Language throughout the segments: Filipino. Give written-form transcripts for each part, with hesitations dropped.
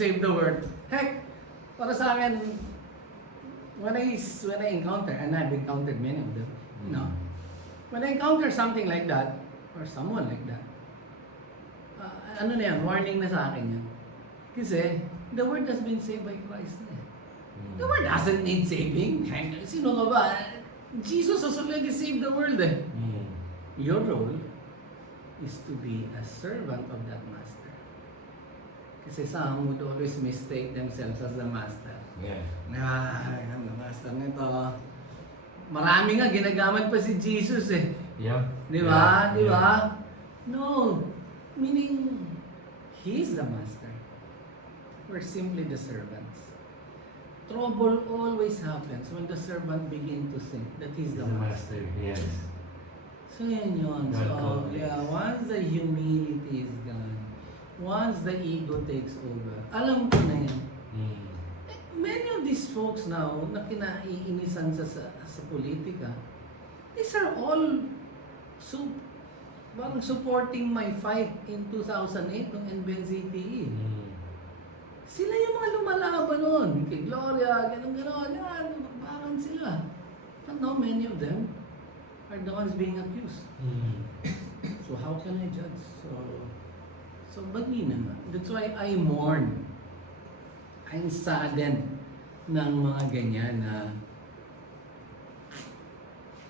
save the world. Heck, para sa akin, when I encounter, and I've encountered many of them, no, when I encounter something like that, or someone like that, ano na yan, warning na sa akin yan. Kasi, the world has been saved by Christ na yan. The world doesn't need saving. Sino ka ba? Jesus has already saved the world eh. Your role is to be a servant of that master. Kasi some would always mistake themselves as the master. Yeah. I'm the master nito. Marami nga, ginagamit pa si Jesus eh. Yeah. Di ba? Yeah. Di ba? No. Meaning, He's the master. We're simply the servants. Trouble always happens when the servant begins to think that he's the master. Yes. So yan yun. So, yeah, once the humility is gone, once the ego takes over, alam ko na yan. Many of these folks now na kinaiinisan sa politika, these are all parang supporting my fight in 2008 ng NBNCTE. Sila yung mga lumalaban noon. Kay Gloria, gano'n-gano'n. Yan, parang sila. But now many of them are the ones being accused. So how can I judge? So bagi naman. That's why I mourn. I'm saddened ng mga ganyan na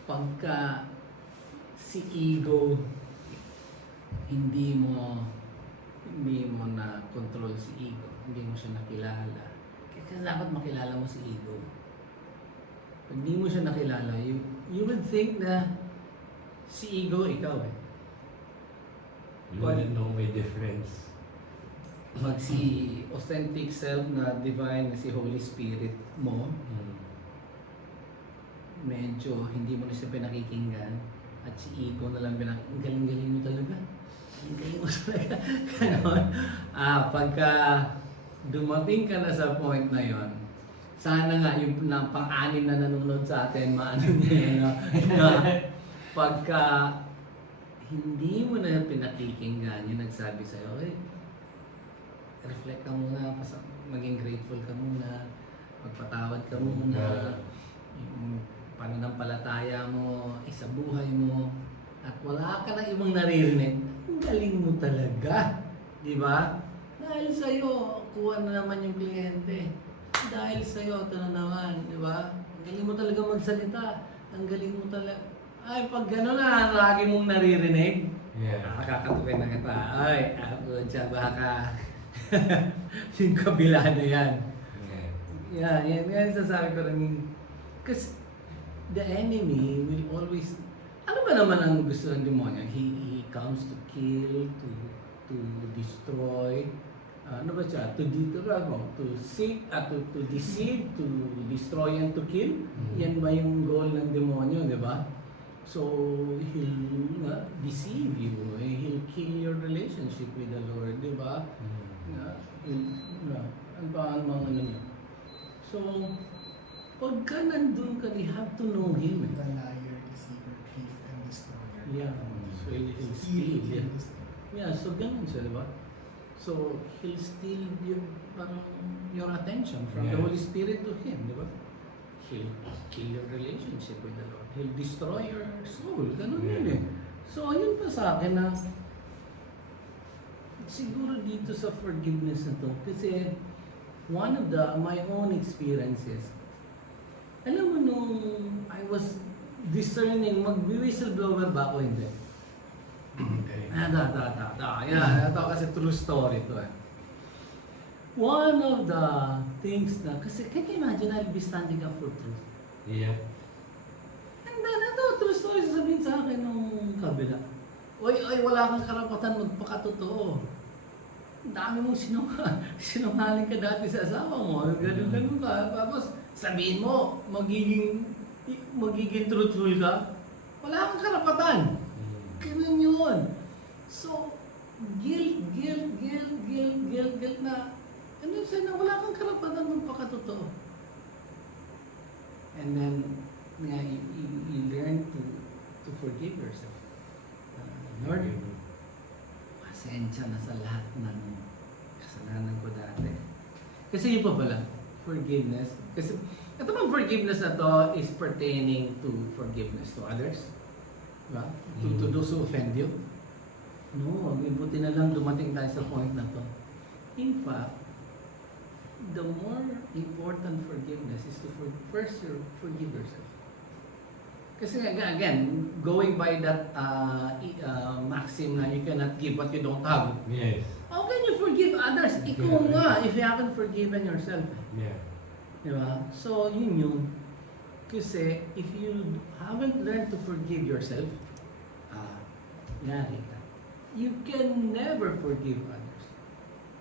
pagka si ego hindi mo na control si ego, hindi mo siya nakilala. Kasi dapat makilala mo si ego. Pag hindi mo siya nakilala, you would think na si ego ikaw eh. You wouldn't know my difference. Pag si authentic self na divine na si Holy Spirit mo, medyo hindi mo na siya pinakikinggan at si ego na lang pinakikinggan. Galing-galing mo talaga. Galing mo talaga. Ganon. Pagka dumating ka na sa point na yon, sana nga yung pang-anim na nanonood sa atin, maano niya na pagka hindi mo na pinakikinggan yung nagsabi sa'yo, reflect ka muna, maging grateful ka muna, magpatawad ka muna, yung pananampalataya mo, isa buhay mo, at wala ka na ibang naririnig, ang galing mo talaga, di ba? Dahil sa'yo, kuha na naman yung kliyente. Dahil sa'yo, ito na naman, di ba? Ang galing mo talaga magsalita, ang galing mo talaga. Ay, pag gano'n na, lagi mong naririnig, kakatukin na kita. Ay, ako dyan, baka yung kabila na yan. Yan sasabi ko rin. Kasi the enemy will always, ano ba naman ang gusto ng demonyo? He comes to kill, to destroy, ano ba siya? To seek, to deceive, to destroy and to kill. Yan ba yung goal ng demonyo, di ba? So, he'll deceive you. He'll kill your relationship with the Lord, di ba? Ano ba ang mga ano niya? So, pagka nandun ka, you have to know Him. The liar, deceiver, thief, and destroyer. Yeah. So, he'll steal. Yeah, so ganun siya, di ba? So, he'll steal your attention from the Holy Spirit to Him, di ba? He'll kill your relationship with the Lord. He'll destroy your soul. Ganun yun eh. So, yun pa sa akin na siguro dito sa forgiveness na to, kasi one of my own experiences, alam mo nung I was discerning, mag-whistleblower ba ako hindi? Ito kasi true story to eh. One of the things na, kasi can you imagine I'll be standing up for truth? Yeah. And then, ito, true story, sasabihin sa akin nung kabila. Oy, wala kang karapatan magpakatotoo. Ang dami mong sinungaling ka dati sa asawa mo. Ganun ka. Tapos, sabihin mo, magiging truthful ka. Wala kang karapatan. Ganun yun. So, guilt na, ano sa'yo na wala kang karapatan magpakatotoo. And then, you learn to forgive yourself. Lord, pasensya na sa lahat ng kasalanan ko dati. Kasi yun pa pala, forgiveness. Kasi ito bang forgiveness na to is pertaining to forgiveness to others? Diba? To those who offend you? No, buti na lang dumating tayo sa point na to. In fact, the more important forgiveness is to first forgive yourself. Kasi again, going by that maxim na you cannot give what you don't have, Yes. how can you forgive others? Ikaw nga, if you haven't forgiven yourself. Yeah. Diba? So, yun yun. Kasi, if you haven't learned to forgive yourself, yari ka. You can never forgive others.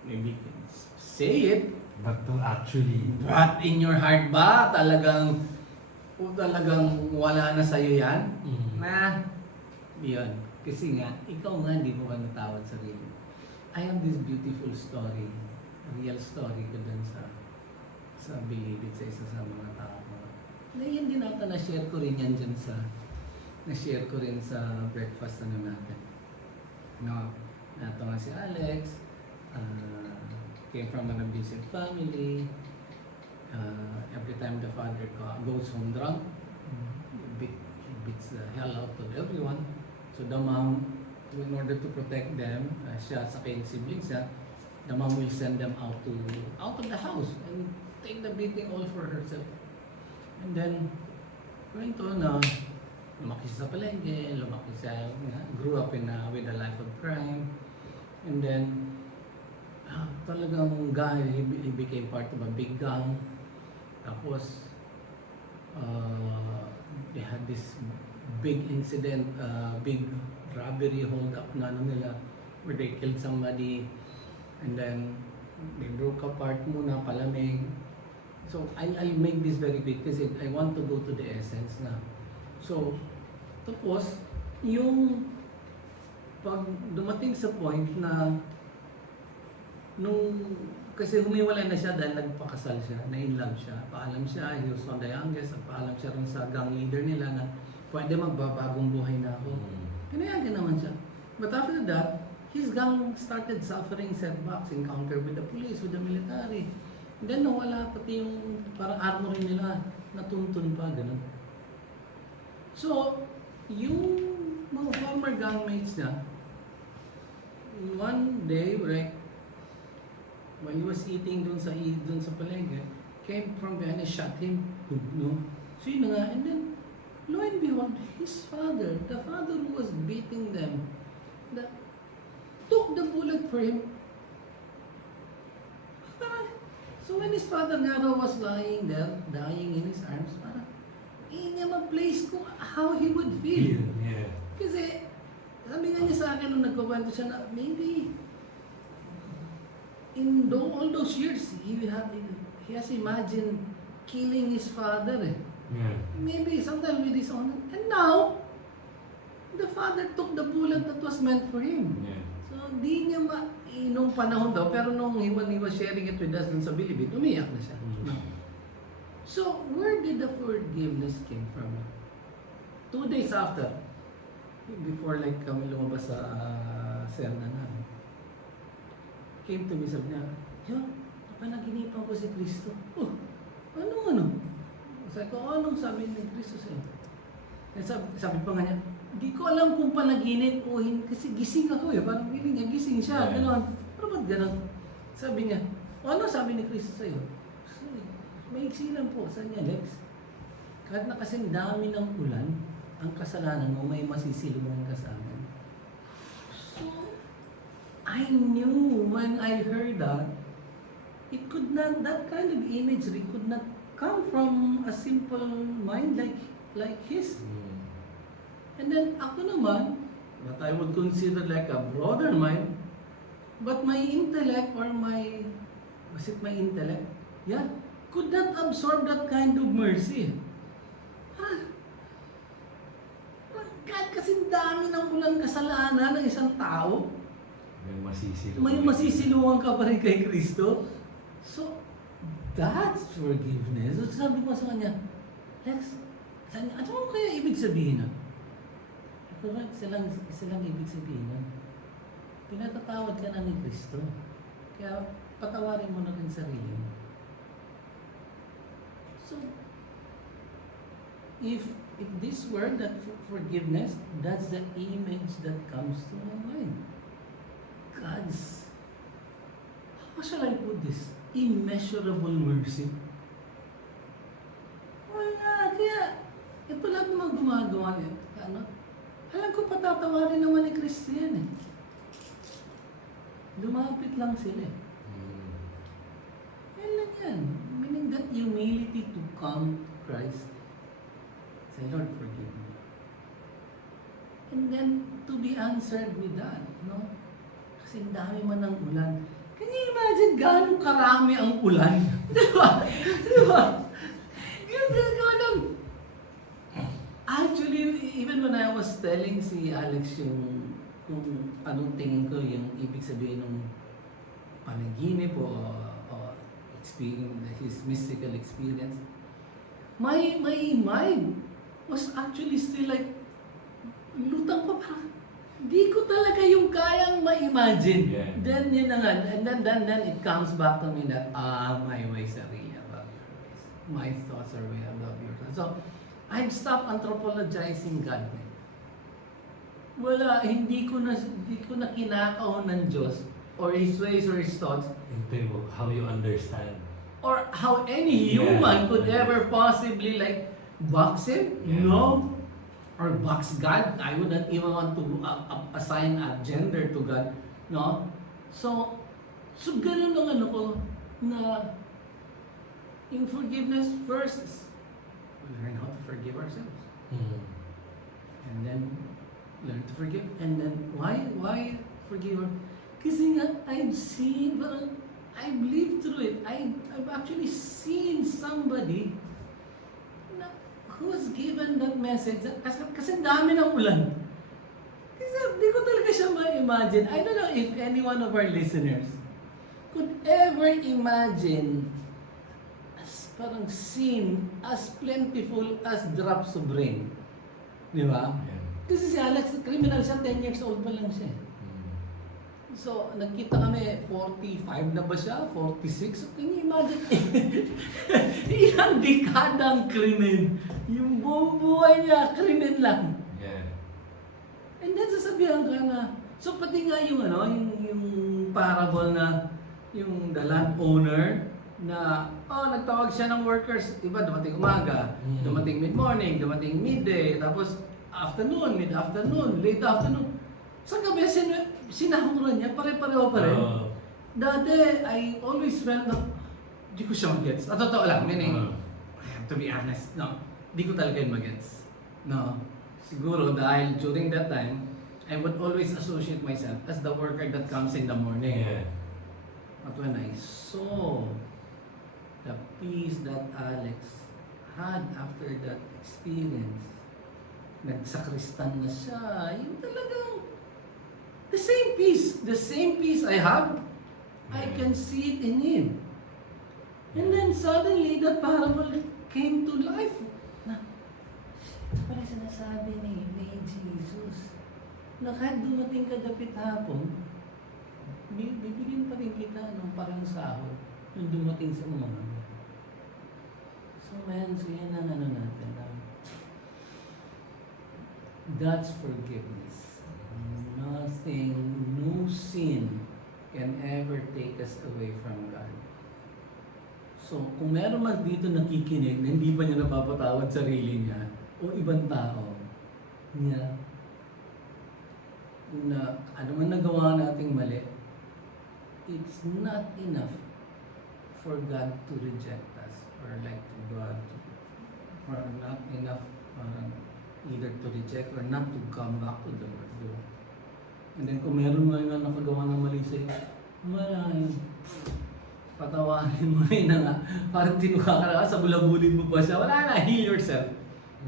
Maybe you can say it, But to actually... but in your heart ba, talagang wala na sa'yo yan? Na, yun. Kasi nga, ikaw nga hindi mo ka natawad sarili. I have this beautiful story, real story ko dun sa Believe It, sa isa sa mga tao ko. Na yan din ata, na-share ko rin yan dyan na-share ko rin sa breakfast natin. No, nato nga si Alex, came from an abusive family. Every time the father goes home drunk, he beats the hell out of everyone. So the mom, in order to protect them, siya sa kayong siblings niya, the mom will send them out of the house and take the beating all for herself. And then, kwento na, lumaki siya sa palengke, lumaki siya, grew up with a life of crime. And then, talagang guy, he became part of a big gang. Tapos, they had this big incident, big robbery hold up na nila, where they killed somebody. And then, they broke apart muna, palamig. So, I'll make this very quick kasi I want to go to the essence na. So, tapos, yung pag dumating sa point na kasi humiwalay na siya dahil nagpakasal siya, na-in-love siya, paalam siya, he was on the youngest, paalam siya rin sa gang leader nila na pwede magbabagong buhay na ako. Pinayagan naman siya. But after that, his gang started suffering setbacks, encounter with the police, with the military. And then nawala pati yung parang armory nila, natuntun pa, ganun. So, yung mga former gangmates niya, one day, like, when he was eating dun sa palengke, came from behind and shot him. No? So yun na nga, and then, lo and behold, his father, the father who was beating them, took the bullet for him. So when his father nga raw was lying there, dying in his arms, parang, hindi niya ma-place kung how he would feel. Yeah. Kasi, sabi nga niya sa akin nung nagkukwento siya na, maybe, in all those years, he has imagined killing his father. Yeah. Maybe sometimes with his own. And now, the father took the bullet that was meant for him. Yeah. So, di niya nung panahon daw, pero when he was sharing it with us dun sa Bilibid, umiyak na siya. So, where did the forgiveness came from? 2 days after, before like kami lumabas sa cell na namin, came to me, sabi niya, panaginipan ko si Kristo. Oh, ano? Sabi ko, anong sabi ni Kristo sa'yo? Sabi pa nga niya, di ko alam kung panaginip o hindi, kasi gising ako parang feeling niya, gising siya, gano'n. Pero ba't gano'n? Sabi niya, ano sabi ni Kristo sa'yo? Maiksi lang po, saan niya, Lex? Kahit na kasing dami ng ulan, ang kasalanan mo, may masisilungan ka sa amin. So, I knew when I heard that, that kind of imagery could not come from a simple mind like his. And then ako naman, what I would consider like a broader mind, but my intellect or was it my intellect? Yeah, could not absorb that kind of mercy. Kahit kasing dami ng ulang kasalanan ng isang tao, may masisiluhan ka pa rin kay Kristo. So, that's forgiveness. So, sabi ko sa kanya, Lex, ano mo kaya ibig sabihin nun? Correct, silang ibig sabihin nun. Pinatatawad ka na ni Kristo. Kaya patawarin mo na rin sarili mo. So, if this word, that forgiveness, that's the image that comes to my mind. God's, how shall I put this? Immeasurable mercy. Wala, kaya, ito lahat naman gumagawa niya. Ano? Alam ko patatawarin naman ni Christian eh. Lumapit lang sila eh. Yan lang yan. Meaning that humility to come to Christ. Say, Lord, forgive me. And then, to be answered with that, no? Kasi ang dami man ng ulan. Can you imagine gaano karami ang ulan? Di ba? Di ba? Yun talagang... Actually, even when I was telling si Alex yung kung anong tingin ko yung ibig sabihin ng panaginip o experience, his mystical experience, my mind was actually still like, lutang pa pa. Di ko talaga yung kayang ma-imagine. Yeah. Then yun na nga, and then it comes back to me that, my ways are really above your ways. My thoughts are way above your thoughts. So, I've stopped anthropologizing God. Wala, hindi ko na kinakaon ng Diyos or His ways or His thoughts Into how you understand. or how any human could ever possibly like box Him. Yeah. No. Or box God. I would not even want to assign a gender to God. No. So ganun ang ano ko na in forgiveness first is we learn how to forgive ourselves. And then learn to forgive. And then why forgive? Kasi nga I've seen, I've lived through it. I've actually seen somebody na who's given that message. Kasi ang dami ng ulan. Kasi di ko talaga siya ma-imagine. I don't know if any one of our listeners could ever imagine as parang scene as plentiful as drops of rain. Di ba? Yeah. Kasi si Alex, criminal siya, 10 years old pa lang siya. So, nagkita kami, 45 na ba siya? 46? So, can you imagine? Ilang dekadang krimen. Yung buong buhay niya, krimen lang. Yeah. And then sasabihan ka na, so pati nga yung yung parable na yung the landowner na, nagtawag siya ng workers, iba dumating umaga, dumating mid-morning, dumating midday, tapos afternoon, mid-afternoon, late afternoon. Sa gabi, sinahuran niya, pare-pareho pa rin. Dati, I always felt na, di ko siya mag-gets. Totoo lang, meaning, I have to be honest, no, di ko talaga yun mag-gets. No, siguro dahil during that time, I would always associate myself as the worker that comes in the morning. Yeah. But when I saw the peace that Alex had after that experience, nagsakristan na siya, yung talagang the same peace I have, I can see it in him. And then suddenly, that parable came to life. Na, ito pala sinasabi ni Jesus, na kahit dumating ka dapit hapon, bibigyan pa rin kita ng parang sahod nung dumating sa umaga. So man, so yan ang ano natin. God's forgiveness. Nothing, no sin can ever take us away from God. So, kung meron man dito nakikinig na hindi pa niya napapatawad sarili niya o ibang tao niya na ano man nagawa nating mali, it's not enough for God to reject us or like to God or not enough either to reject or not to come back to the Lord. And then kung meron nga nakagawa ng mali sa'yo, wala yun. Patawarin mo rin na nga. Parang tinuka ka na sa bulabulin mo pa siya. Wala na, heal yourself.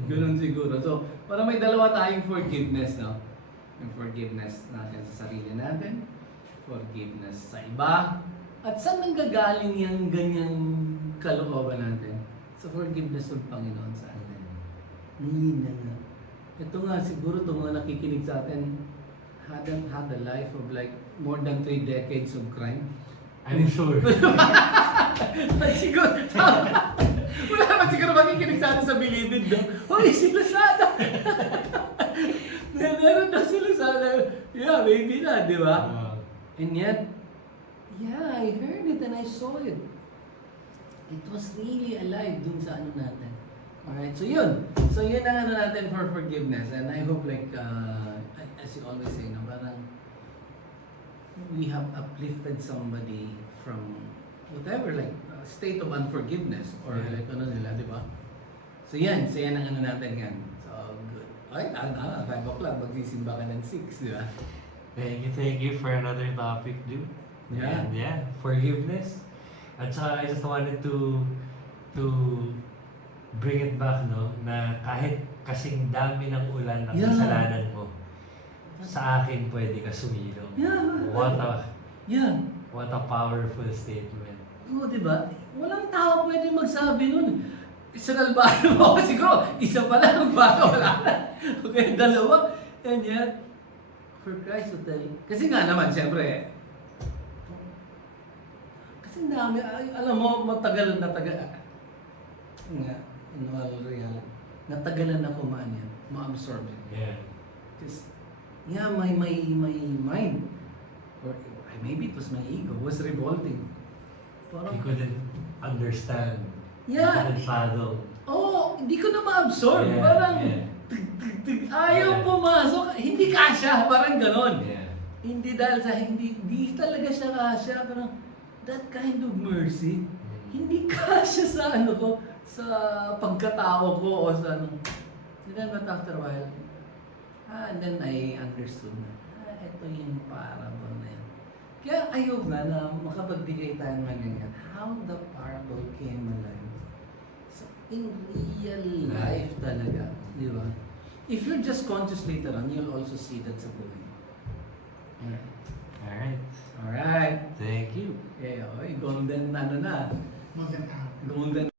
Ganun siguro. So, parang may dalawa tayong forgiveness, no? Yung forgiveness natin sa sarili natin, forgiveness sa iba, at saan nanggagaling yung ganyang kalooban natin? Sa forgiveness ng Panginoon sa atin. Hindi na. Ito nga, siguro itong mga nakikinig sa atin, hadn't had a life of like more than 3 decades of crime. I'm sure. But siguro, wala naman siguro makikinig sa atin sa bilibid, no? Hoy, sila sana! Meron daw sila sana. Yeah, maybe na, di ba? And yet, yeah, I heard it and I saw it. It was really alive dun sa ano natin. Alright, so yun. So yun ang ano natin for forgiveness. And I hope like, as you always say, no, parang we have uplifted somebody from whatever, like, state of unforgiveness or Yeah. like ano nila, di ba? So yan ang ano natin yan. So good. Okay, 5 o'clock, magsisimba ka ng 6, di ba? Thank you for another topic, dude. Yeah. And yeah, forgiveness. At saka I just wanted to bring it back, no, na kahit kasing dami ng ulan ng Yeah. kasalanan mo, sa akin pwede ka sumilong. Yeah. What a powerful statement. Oo, di ba? Walang tao pwede magsabi nun. Isa nalbahan mo ako siguro. Isa pa lang, baka wala na. Okay, dalawa. And yet, for Christ to tell. Kasi nga naman, siyempre, kasi dami, alam mo, matagalan na nga, in all reality, natagalan na kumaan yan, ma-absorb yan. Yeah. Because, yeah, my mind, or maybe it was my ego, was revolting. Parang, He couldn't understand. Yeah. He couldn't fathom. hindi ko na ma-absorb. Yeah, Parang, yeah. ayaw Yeah. pumasok, hindi kasya, parang ganon. Yeah. Hindi dahil sa hindi talaga siya kasya, parang, that kind of mercy, hindi kasya sa ano ko, sa pagkatao ko o sa ano. And then, but after a while, and then I understood na, ito yung parable na yan. Kaya ayog na makapagbigay tayo ng ganyan. How the parable came alive. So, in real life talaga, di ba? If you're just conscious later on, you'll also see that sa buhay. Alright. Alright. Alright. Thank you. Okay, golden ano na. Golden hour. Golden